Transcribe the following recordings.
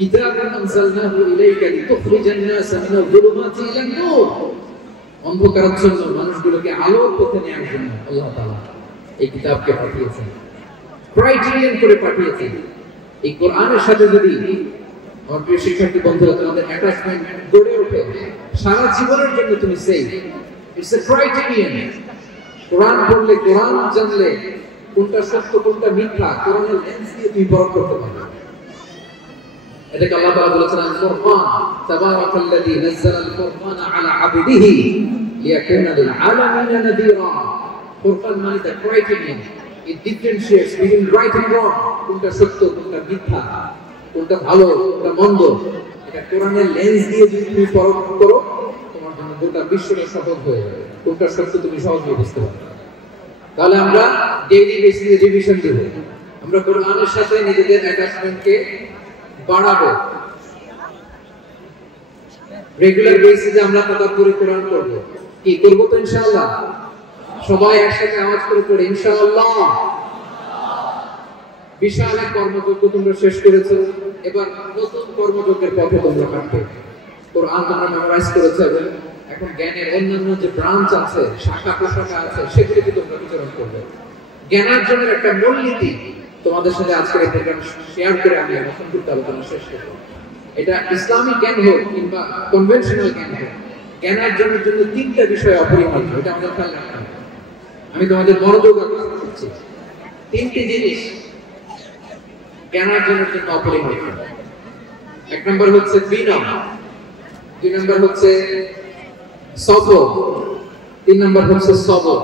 কিতাবান আনজালনাহু ইলাইকা লিতুখরিজান নাসা মিনাল যুলুমাতি ইলান নূর, অন্ধকারাচ্ছন্ন মানুষগুলোকে আলোর পথে নেওয়ার জন্য আল্লাহ তাআলা এই কিতাবকে পাঠিয়েছেন, ক্রাইটেরিয়ান করে পাঠিয়েছেন। এই কোরআনের সাথে যদি আমার প্রিয় শিক্ষার্থী বন্ধুরা তোমাদের অ্যাটাচমেন্ট গড়ে ওঠে, সারা জীবনের জন্য তুমি সেভ। It's a criterion. কোরআন পড়লে, কোরআন জানলে কোনটা সত্য কোনটা মিথ্যা কোরআনের লেন্স দিয়ে তুমি পরখ করতে পারবে। এটাকে আল্লাহ তাআলা বলেছেন আল ফুরকান, তাবারাকাল্লাযী নাযালা আল ফুরকানা আলা আবদিহি লিয়াকুনা লিল আলামিনা নাযীরা। ফুরকান মানে the criterion, it differentiates between right and wrong, কোনটা সত্য কোনটা মিথ্যা, কোনটা ভালো কোনটা মন্দ। এটা কোরআনের লেন্স দিয়ে যদি তুমি পরখ করো, তোমার জন্য গোটা বিশ্বটা সফল হয়ে যাবে। কোনটা সত্য তুমি সহজেই বুঝতে পারবে। তাহলে আমরা ডেইলি বেসিসে রিভিশন দেব, আমরা কোরআনের সাথে নিজেদের অ্যাটাচমেন্টকে বাড়াবো। রেগুলার বেসিসে আমরা তাদাব্বুরে কোরআন করব। কি করব তো ইনশাআল্লাহ? সবাই একসাথে আওয়াজ করে পড়ি ইনশাআল্লাহ। বিশাল এক কর্মযজ্ঞ তোমরা শেষ করেছো, এবার নতুন কর্মযজ্ঞের পথে তোমরা হাঁটবে। কোরআন তোমরা মেমোরাইজ করেছো, এখন জ্ঞানের অন্যান্য যে ব্রাঞ্চ আছে, শাখা প্রশাখা আছে, সেগুলোকে তোমরা বিচরণ করবে। জ্ঞানার্জনের একটা মূলনীতি তোমাদের সাথে আজকের এই প্রোগ্রাম শেয়ার করে আমি আমার সংক্ষিপ্ত আলোচনা শেষ করব। এটা ইসলামিক জ্ঞান হোক কিংবা কনভেনশনাল জ্ঞান হোক, জ্ঞানার্জনের জন্য তিনটা বিষয় অপরিহার্য। এটা আমাদের খেয়াল রাখতে হবে। আমি তোমাদের মনোযোগ আকর্ষণ করছি। তিনটি জিনিস জ্ঞানার্জনের জন্য অপরিহার্য। এক নম্বর হচ্ছে বিনয়, দুই নম্বর হচ্ছে সবর, তিন নম্বর হচ্ছে সবর।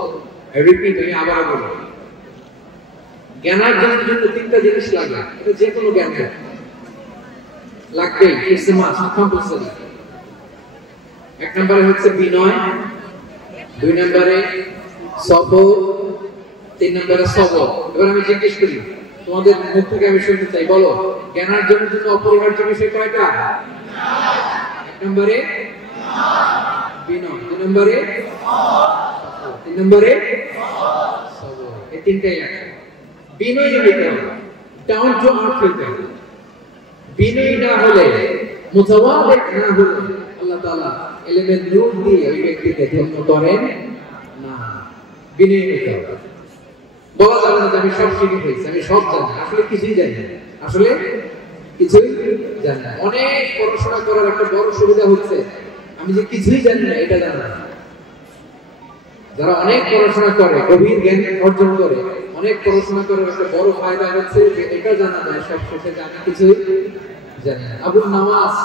রিপিট, আমি আবার বলবো। জ্ঞানার্জনের জন্য তিনটা জিনিস লাগে, এটা যে কোনো জ্ঞান লাগবেই। It's a must, compulsory. এক নম্বরে হচ্ছে বিনয়, দুই নম্বরে সবর, তিন নম্বরে সবর। এবার আমি জিজ্ঞেস করি, তোমাদের মুখ থেকে আমি শুনতে চাই, বলো জ্ঞানার্জনের জন্য অপরিহার্য বিষয় কয়টা? এক নম্বরে বিনয়, দুই নম্বরে তিন নম্বরে সবর। এই তিনটাই আছে। বিনয় হইতে হবে, ডাউন টু আর্থ হইতে হবে। বিনয় না হলে, মুতাওয়াদি না হলে আল্লাহ তাআলা ইলমের নূর দিয়ে ওই ব্যক্তিকে ধন্য করেন না। বিনয় হইতে হবে। বলা যাবে না যে আমি সব শিখে ফেলেছি, আমি সব জানি, আসলে কিছুই জানি না। আসলে কিছুই জানি না। অনেক পড়াশোনা করার একটা বড় সুবিধা হচ্ছে আমি যে কিছুই জানি না এটা জানা না। যারা অনেক পড়াশোনা করে, গভীর জ্ঞান অর্জন করে, অনেক পড়াশোনা করার একটা বড় ফায়দা হচ্ছে যে এটা জানা যায় সব শেষে যে আমি কিছুই জানি না। আবুল নাওয়াস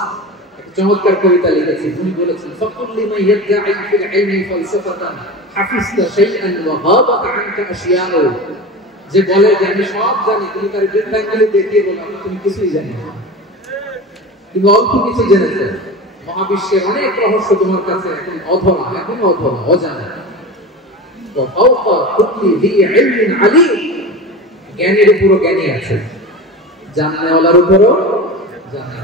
একটা চমৎকার কবিতা লিখেছেন। উনি বলেছেন, ফাকুল্লি মা ইয়াদঈ ফিল ইলমি ফালসাফাতান হাফিজতা শাইআন ওয়া গাবাত আনকা আশিয়াউ। যে বলে যে আমি সব জানি, তুমি তার বৃদ্ধাঙ্গুলি দেখিয়ে বলো তুমি কিছুই জানি না, তুমি অল্প কিছু জেনেছো। মহাবিশ্বের অনেক রহস্য তোমার কাছে এখন অধরা, এখন অধরা, অজানা। জ্ঞানের উপরও জ্ঞানী আছে, জাননেওয়ালার উপরও জানে।